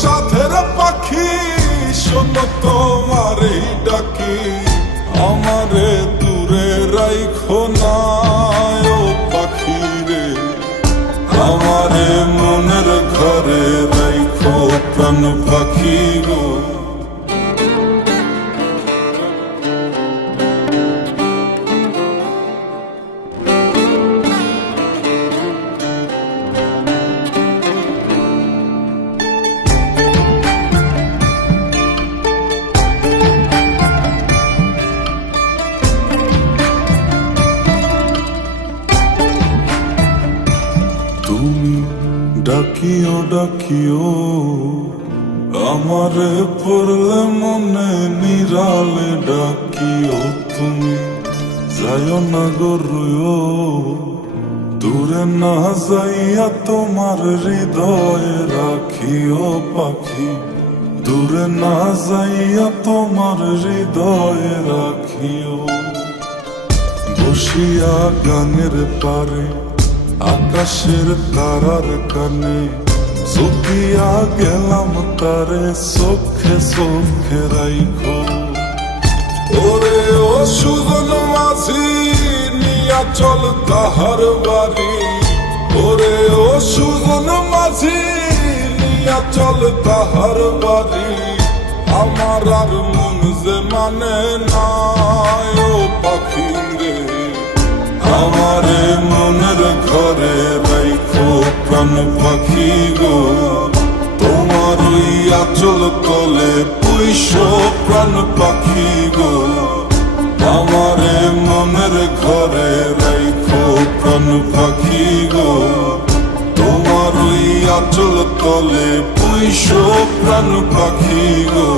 সাথের পাখি শোনো তোমারে ডাকি, আমারে দূরে রাইখো না ও পাখি রে, আমারে মনের ঘরে রাইখো প্রাণ পাখি গো। তুমি ডাকিও ডাকিও আমারে পড়লে মনে নিরালে ডাকিও, তুমি যাইও না গো রুইও দূরে না যাইয়া তোমার হৃদয়ে রাখিও পাখি, দূরে না যাইয়া তোমার হৃদয়ে রাখিও। বসিয়া গানের পারে আকাশের তারার কানে চুকিয়া গেলাম তারে চোখে চোখে রাইখো। ওরে ও সুজন মাঝি নিয়া চল তাহার বাড়ি, ওরে ও সুজন মাঝি নিয়া চল তাহার বাড়ি, আমার আর মন যে মানে না ও পাখি রে, আমারে মনের ঘরে রাইখো প্রাণ পাখি গো। তোমার ওই আঁচল তলে পুইশো প্রাণ পাখি গো, আমারে মনের ঘরে রাইখো প্রাণ পাখি গো। তোমার ওই আঁচল তলে পুইশো প্রাণ পাখি গো।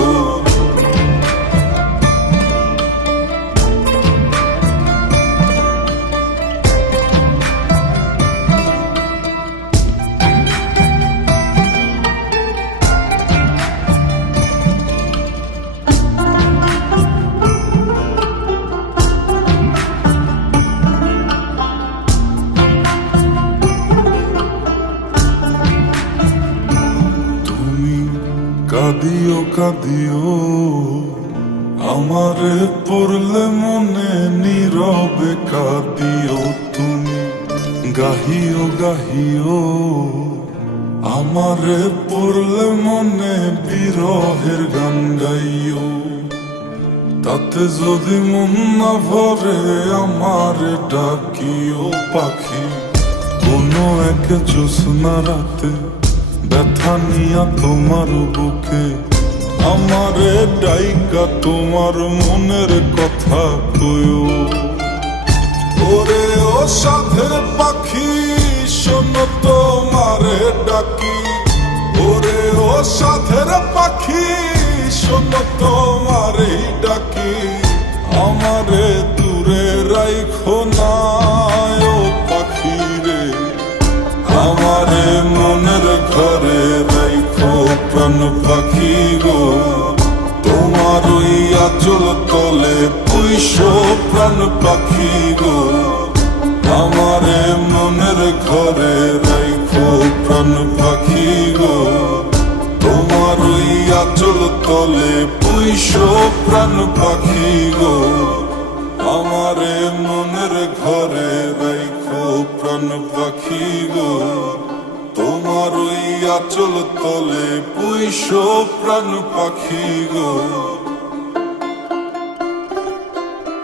কাঁদিও কাঁদিও আমারে পড়লে মনে নীরবে কাঁদিও, তুমি গাহিও গাহিও আমারে পড়লে মনে বিরহের গান গাইও। তাতে যদি মন না ভরে আমারে ডাকিও পাখি, কোনো এক জ্যোৎস্না রাতে ব্যথা নিয়া তোমার বুকে আমারে ডাইকা তোমার মনের কথা কইও। ওরে ও সাথের পাখি শোনো তোমারে ডাকি, ওরে ও সাথের পাখি শোনো তোমারে ডাকি, আমারে দূরে রাইখো না ও পাখি রে, আমারে মনের ঘরে রাইখো প্রাণ পাখি গো। তোমার ওই আঁচল তলে পুইশো প্রাণ পাখি গো, আমারে মনের ঘরে রাইখো প্রাণ পাখি গো। তোমার ওই আঁচল তলে পুইশো প্রাণ পাখি গো, আমারে মনের ঘরে রাইখো প্রাণ পাখি গো। তোমার ওই আঁচল তলে পুইশো প্রাণ পাখি গো।